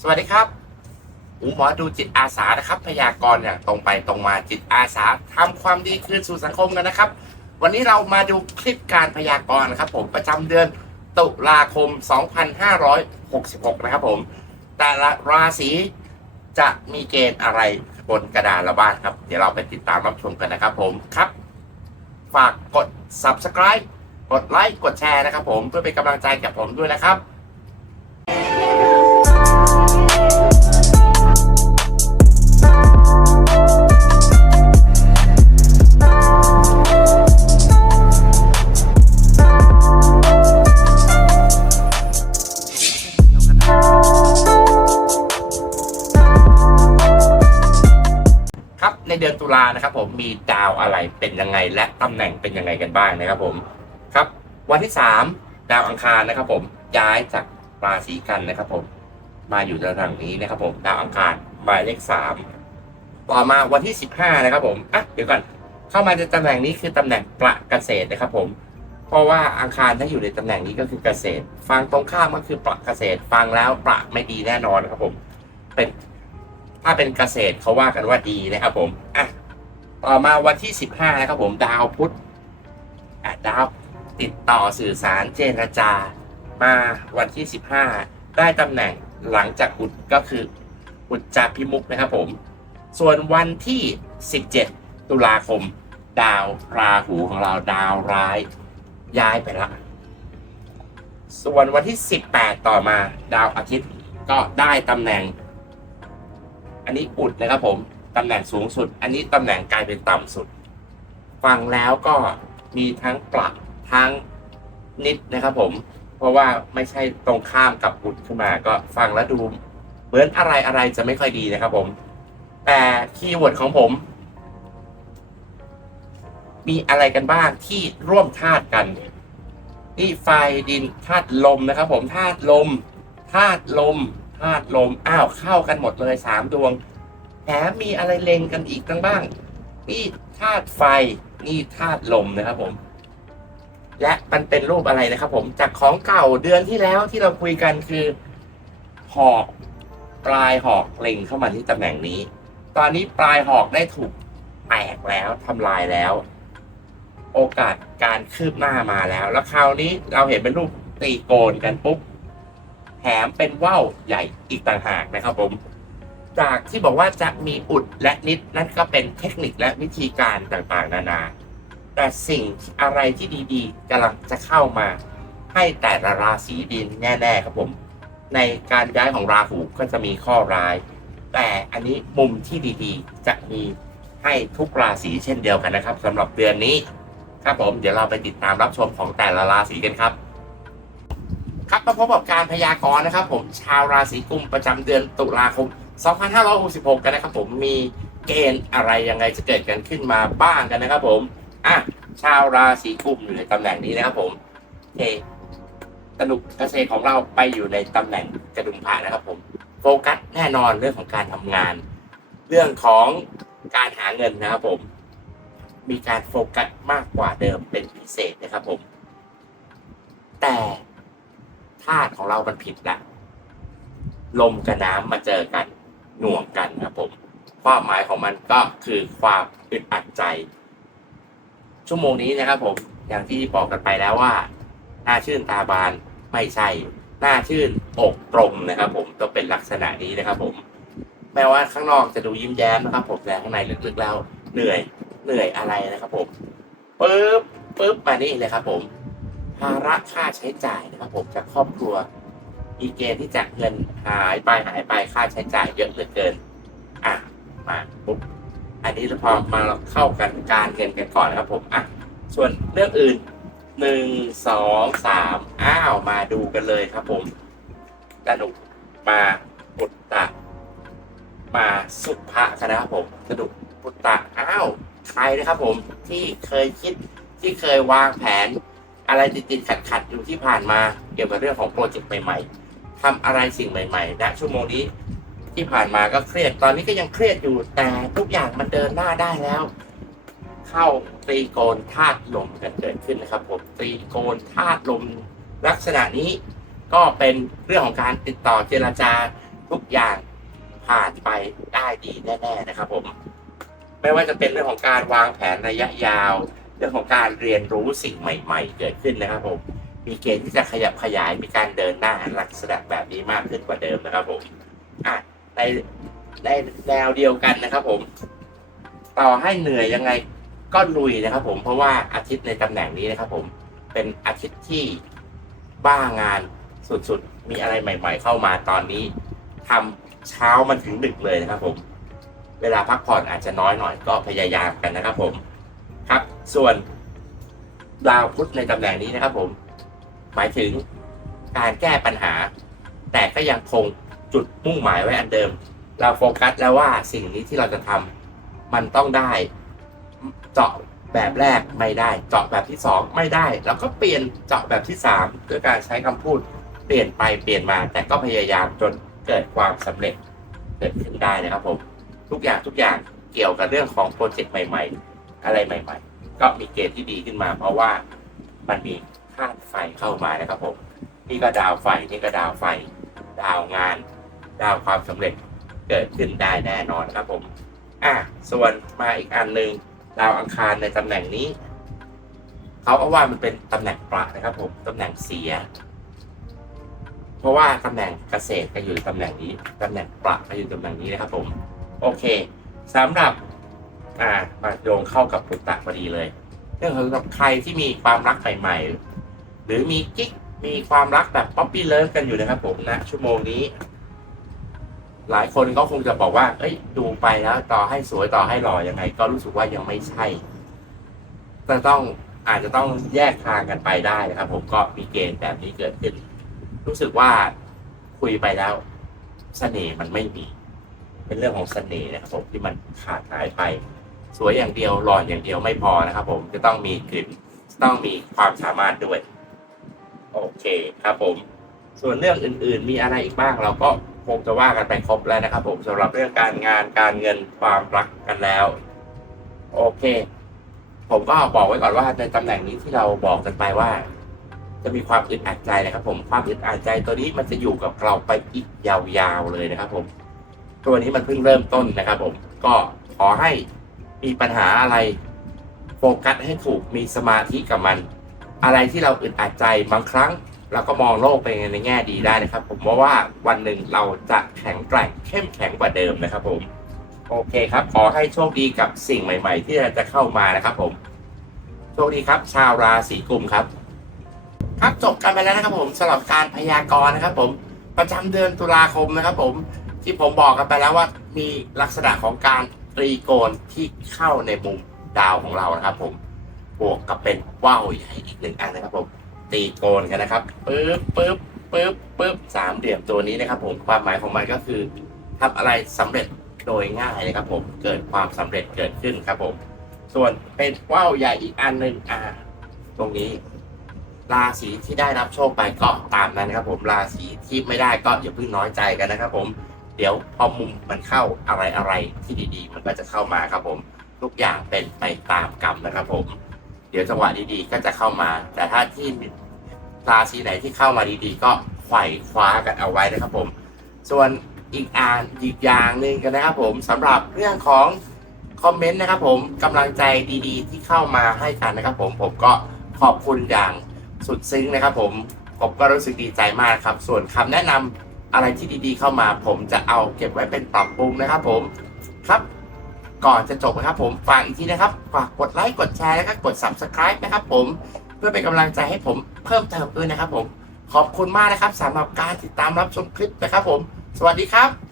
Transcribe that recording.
สวัสดีครับอูหมอดูจิตอาสานะครับ พยากรณ์อย่างตรงไปตรงมาจิตอาสาทำความดีคืนสู่สังคมกันนะครับ วันนี้เรามาดูคลิปการพยากรณ์นะครับ ผมประจำเดือนตุลาคม 2566 นะครับผม แต่ละราศีจะมีเกณฑ์อะไรบนกระดานละบ้างครับ เดี๋ยวเราไปติดตามรับชมกันนะครับผมครับ ฝากกด subscribe กดไลค์กดแชร์นะครับผมเพื่อเป็นกำลังใจกับผมด้วยนะครับ และตำแหน่งเป็นยังไงกันบ้างนะครับผมครับ วันที่ 3 ดาวอังคารนะครับ ผมย้ายจากราศีกันนะครับ ผมมาอยู่ตำแหน่งนี้นะครับ ผมดาวอังคารหมายเลข3ต่อมาวันที่ 15 นะครับ ผมอะเดี๋ยวก่อนเข้ามาในตำแหน่งนี้คือตำแหน่งประเกษตรนะครับ ผม เพราะว่าอังคารถ้าอยู่ในตำแหน่งนี้ก็คือเกษตร ฟังตรงข้ามก็คือประเกษตร ฟังแล้วประไม่ดีแน่นอนนะครับ ผมเป็นถ้าเป็นเกษตรเขาว่ากันว่าดีนะครับ ผมอะ ต่อมาวันที่ 15 นะครับผมดาวพุธดาวติดต่อสื่อสารเจรจา มาวันที่ 15 ได้ตำแหน่งหลังจากอุดก็คืออุจจาพิมุกนะครับผม ส่วนวันที่ 17 ตุลาคม ดาวราหูของเราดาวร้าย ย้ายไปและส่วนวันที่ 18 ต่อมาดาวอาทิตย์ก็ได้ตำแหน่ง อันนี้อุดนะครับผม ตำแหน่งสูงสุด อันนี้ตำแหน่งกลายเป็นต่ำสุด ฟังแล้วก็มีทั้งปรับทั้งนิดนะครับผม เพราะว่าไม่ใช่ตรงข้ามกับอุดขึ้นมา ก็ฟังแล้วดูเหมือนอะไรอะไรจะไม่ค่อยดีนะครับผม แต่คีย์เวิร์ดของผม มีอะไรกันบ้างที่ร่วมธาตุกันนี่ไฟดินธาตุลมนะครับผมธาตุลมธาตุลมธาตุลมอ้าวเข้ากันหมดเลยสามดวง แถมมีอะไรเล็งกันอีกตั้งบ้าง นี่ธาตุไฟ นี่ธาตุลมนะครับผม และมันเป็นรูปอะไรนะครับผม จากของเก่าเดือนที่แล้วที่เราคุยกันคือ หอกปลายหอกเล็งเข้ามาที่ตำแหน่งนี้ ตอนนี้ปลายหอกได้ถูกแตกแล้วทำลายแล้ว โอกาสการคืบหน้ามาแล้ว แล้วคราวนี้เราเห็นเป็นรูปตีโกนกันปุ๊บ แถมเป็นว่าวใหญ่อีกต่างหากนะครับผม จากที่บอกว่าจะมีอุดและนิดนั่นก็เป็นเทคนิคและวิธีการต่างๆ นานา แต่สิ่งอะไรที่ดีๆกำลังจะเข้ามาให้แต่ละราศีดินแน่ๆครับผม ในการย้ายของราหูก็จะมีข้อร้าย แต่อันนี้มุมที่ดีๆ จะมีให้ทุกราศีเช่นเดียวกันนะครับสำหรับเดือนนี้ครับผมเดี๋ยวเราไปติดตามรับชมของแต่ละราศีกันครับครับมาพบกับการพยากรณ์นะครับ ผมชาวราศีกุมประจำเดือนตุลาคม 2566 กันนะครับผมมีเกณฑ์อะไรยังไงจะเกิดกันขึ้นมาบ้างกันนะครับผมอะชาวราศีกุมอยู่ในตำแหน่งนี้นะครับผมโอเคสนุกเกษตรของเราไปอยู่ในตำแหน่งกระดุมพระนะครับผมโฟกัสแน่นอนเรื่องของการทำงาน เรื่องของการหาเงินนะครับผม มีการโฟกัสมากกว่าเดิมเป็นพิเศษนะครับผม แต่ธาตุของเรามันผิดละลมกับน้ำมาเจอกัน หน่วงกันครับผมความหมายของมันก็คือความอึดอัดใจ ชั่วโมงนี้นะครับผมอย่างที่บอกกันไปแล้วว่า หน้าชื่นตาบานไม่ใช่ หน้าชื่นอกตรงนะครับ ผมต้องเป็นลักษณะนี้นะครับ ผม แม้ว่าข้างนอกจะดูยิ้มแย้มนะครับ ผมแต่ข้างในลึกๆแล้วเหนื่อยเหนื่อยอะไรนะครับ ผมปึ๊บปึ๊บมานี่เลยครับ ผมภาระค่าใช้จ่ายนะครับ ผมจากครอบครัว มีเกณฑ์ที่จะเงินหายไปหายไปค่าใช้จ่ายเยอะเหลือเกิน อะ มาปุ๊บ อันนี้พอมาเข้ากันการเงินกันก่อนนะครับผม อะ ส่วนเรื่องอื่นหนึ่งสองสามอ้าว มาดูกันเลยครับผมกระดุกมาปุตตะ มาสุภะกันนะครับผมกระดุกปุตตะอ้าวใครนะครับผมที่เคยคิดที่เคยวางแผนอะไรติดๆขัดๆอยู่ที่ผ่านมาเกี่ยวกับเรื่องของโปรเจกต์ใหม่ๆ ทำอะไรสิ่งใหม่ๆณชั่วโมงนี้ที่ผ่านมาก็เครียดตอนนี้ก็ยังเครียดอยู่แต่ทุกอย่างมันเดินหน้าได้แล้ว เข้าตรีโกนธาตุลมกันเกิดขึ้นนะครับผมตรีโกนธาตุลมลักษณะนี้ก็เป็นเรื่องของการติดต่อเจรจาทุกอย่างผ่านไปได้ดีแน่ ๆนะครับผมไม่ว่าจะเป็นเรื่องของการวางแผนระยะยาว เรื่องของการเรียนรู้สิ่งใหม่ ๆ เกิดขึ้นนะครับผม มีเกณฑ์ที่จะขยับขยายมีการเดินหน้าลักษณะแบบนี้มากขึ้นกว่าเดิมนะครับผมอะในในแนวเดียวกันนะครับผม ต่อให้เหนื่อยยังไงก็ลุยนะครับ ผมเพราะว่าอาทิตย์ในตำแหน่งนี้นะครับ ผมเป็นอาทิตย์ที่บ้างานสุดๆ มีอะไรใหม่ ๆ เข้ามาตอนนี้ทำเช้ามันถึงดึกเลยนะครับ ผม เวลาพักผ่อนอาจจะน้อยหน่อยก็พยายามกันนะครับ ผมครับ ส่วนดาวพุธในตำแหน่งนี้นะครับ ผม หมายถึงการแก้ปัญหา แต่ก็ยังคงจุดมุ่งหมายไว้อันเดิม เราโฟกัสแล้วว่าสิ่งนี้ที่เราจะทำมันต้องได้เจาะแบบแรกไม่ได้ เจาะแบบที่สองไม่ได้แล้วก็เปลี่ยนเจาะแบบที่สามด้วยการใช้คำพูดเปลี่ยนไปเปลี่ยนมาแต่ก็พยายามจนเกิดความสำเร็จเกิดขึ้นได้นะครับผมทุกอย่างทุกอย่างเกี่ยวกับเรื่องของโปรเจกต์ใหม่ ๆ อะไรใหม่ ๆ ก็มีเกณฑ์ที่ดีขึ้นมา เพราะว่ามันมี ธาตุไฟเข้ามานะครับผมนี่ก็ดาวไฟนี่ก็ดาวไฟ ดาวงาน ดาวความสำเร็จเกิดขึ้นได้แน่นอนครับผมอะส่วนมาอีกอันหนึ่งดาวอังคารในตำแหน่งนี้เขาเอาว่ามันเป็นตำแหน่งประนะครับผมตำแหน่งเสีย เพราะว่าตำแหน่งเกษตรก็อยู่ในตำแหน่งนี้ตำแหน่งประก็อยู่ตำแหน่งนี้นะครับผมโอเคสำหรับอ่ามาโยงเข้ากับปุตตะพอดีเลยเรื่องของสำหรับใครที่มีความรักใหม่ๆ หรือมีกิ๊กมีความรักแบบป๊อปปี้เลิฟกันอยู่นะครับผมนะชั่วโมงนี้ หลายคนก็คงจะบอกว่า เอ้ย ดูไปแล้วต่อให้สวยต่อให้หล่อยังไง ก็รู้สึกว่ายังไม่ใช่แต่ต้องอาจจะต้องแยกทางกันไปได้นะครับ ผมก็มีเกณฑ์แบบนี้เกิดขึ้น รู้สึกว่าคุยไปแล้วเสน่ห์มันไม่มี เป็นเรื่องของเสน่ห์นะครับผมที่มันขาดหายไป สวยอย่างเดียวหล่ออย่างเดียวไม่พอนะครับ ผมจะต้องมีกลิ่นต้องมีความสามารถด้วย โอเคครับผม ส่วนเรื่องอื่นๆ มีอะไรอีกบ้างเราก็คงจะว่ากันไปครบแล้วนะครับ ผมสำหรับเรื่องการงานการเงินความรักกันแล้ว โอเค ผมก็บอกไว้ก่อนว่าในตำแหน่งนี้ที่เราบอกกันไปว่า จะมีความอึดอัดใจนะครับ ผมความอึดอัดใจตัวนี้มันจะอยู่กับเราไปอีกยาวๆเลยนะครับ ผม ตัวนี้มันเพิ่งเริ่มต้นนะครับ ผมก็ขอให้มีปัญหาอะไร โฟกัสให้ถูกมีสมาธิกับมัน อะไรที่เราอึดอัดใจบางครั้ง เราก็มองโลกไปในแง่ดีได้นะครับ ผมว่าว่าวันหนึ่งเราจะแข็งแกร่งเข้มแข็งกว่าเดิมนะครับผม โอเคครับ ขอให้โชคดีกับสิ่งใหม่ ๆ ที่จะเข้ามานะครับผม โชคดีครับ ชาวราศีกุมครับ ครับจบกันไปแล้วนะครับผมสำหรับการพยากรณ์นะครับ ผมประจำเดือนตุลาคมนะครับ ผมที่ผมบอกกันไปแล้วว่ามีลักษณะของการตรีโกณที่เข้าในมุมดาวของเรานะครับผม บวกกับเป็นว่าวใหญ่อีกหนึ่งอันนะครับผมตีโกนกันนะครับปึ๊บปึ๊บปึ๊บปึ๊บสามเหลี่ยมตัวนี้นะครับ ผมความหมายของมันก็คือทำอะไรสำเร็จโดยง่ายนะครับ ผมเกิดความสำเร็จเกิดขึ้นครับผม ส่วนเป็นว่าวใหญ่อีกอันหนึ่งอ่า ตรงนี้ ราศีที่ได้รับโชคไปก็ตามนั้นนะครับผมราศีที่ไม่ได้ก็อย่าเพิ่งน้อยใจกันนะครับ ผมเดี๋ยวพอมุมมันเข้าอะไรอะไรที่ดีๆ มันก็จะเข้ามาครับผม ทุกอย่างเป็นไปตามกรรมนะครับผม เดี๋ยวจังหวะดีๆก็จะเข้ามา แต่ถ้าที่ราศีไหนที่เข้ามาดีๆ ก็ไขว่คว้ากันเอาไว้นะครับผม ส่วนอีกอ่านอีกอย่างหนึ่งกันนะครับผมสำหรับเรื่องของคอมเมนต์นะครับผมกำลังใจดีๆ ที่เข้ามาให้กันนะครับผมผมก็ขอบคุณอย่างสุดซึ้งนะครับผมผมก็รู้สึกดีใจมากครับ ส่วนคำแนะนำอะไรที่ดีๆ เข้ามา ผมจะเอาเก็บไว้เป็นปรับปรุงนะครับผมครับ ก่อนจะจบนะครับผมฝากอีกทีนะครับฝากกดไลค์กดแชร์แล้วก็กด subscribe นะครับผมเพื่อเป็นกำลังใจให้ผมเพิ่มเติมด้วยนะครับผมขอบคุณมากนะครับสำหรับการติดตามรับชมคลิปนะครับผม สวัสดีครับ